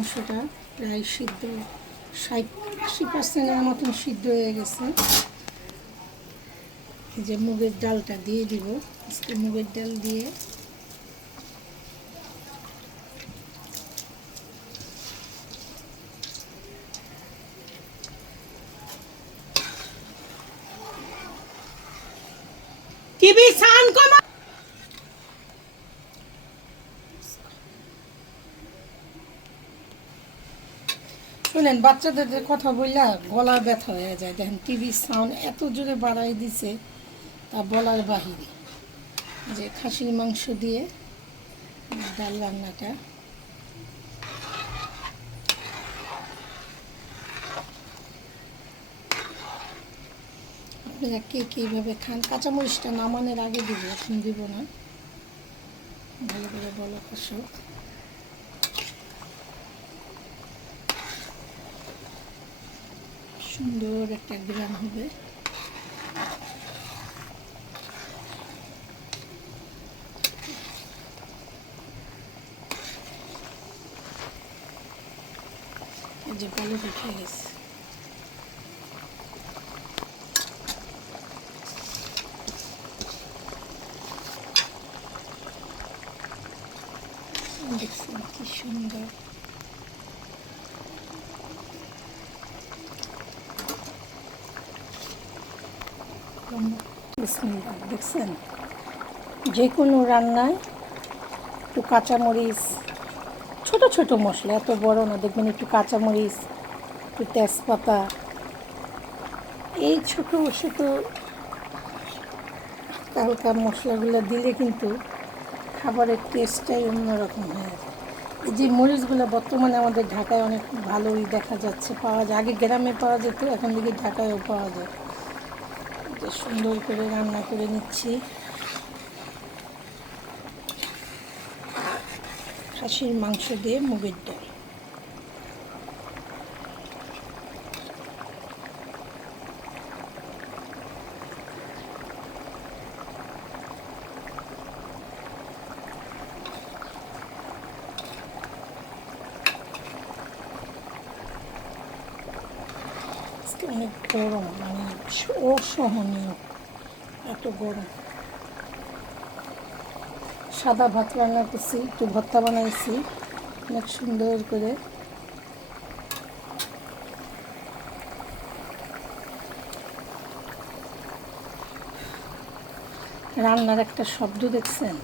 মাংসটা প্রায় সিদ্ধ 80% মতন সিদ্ধ হয়ে গেছে। এই যে মুগের ডালটা দিয়ে দিব। আজকে মুগের ডাল দিয়ে টিভি সাউন্ড কমা। শুনেন, বাচ্চাদের কথা বললা গলা ব্যথা হয়ে যায়। দেখেন টিভির সাউন্ড এত জোরে বাড়াই দিছে, তা বলার বাহিরে। যে খাসির মাংস দিয়ে ডাল রান্নাটা আপনারা কে কীভাবে খান। কাঁচামরিচটা নামানোর আগে দিব, এখন দিব না। ভালো করে বলো কষক। সুন্দর একটা গ্রাম হবে। এই যে ভালো উঠে গেছে। দেখছেন কি সুন্দর। দেখছেন, যে কোনো রান্নায় একটু কাঁচামরিচ, ছোট ছোট মশলা, এত বড় না, দেখবেন একটু কাঁচামরিচ, একটু তেজপাতা, এই ছোট ছোট হালকা মশলাগুলো দিলে কিন্তু খাবারের টেস্টটাই অন্যরকম হয়ে যায়। এই যে মরিচগুলো বর্তমানে আমাদের ঢাকায় অনেক ভালোই দেখা যাচ্ছে, পাওয়া যায়। আগে গ্রামে পাওয়া যেত, এখন দেখি ঢাকায়ও পাওয়া যায়। সুন্দর করে রান্না করে নিচ্ছি। খাসির মাংস দিয়ে মুগের ডাল। অনেক গরম, মানে অসহনীয়, এত গরম। সাদা ভাত রান্না করছি, একটু ভর্তা বানাইছি অনেক সুন্দর করে। রান্নার একটা শব্দ দেখছেন।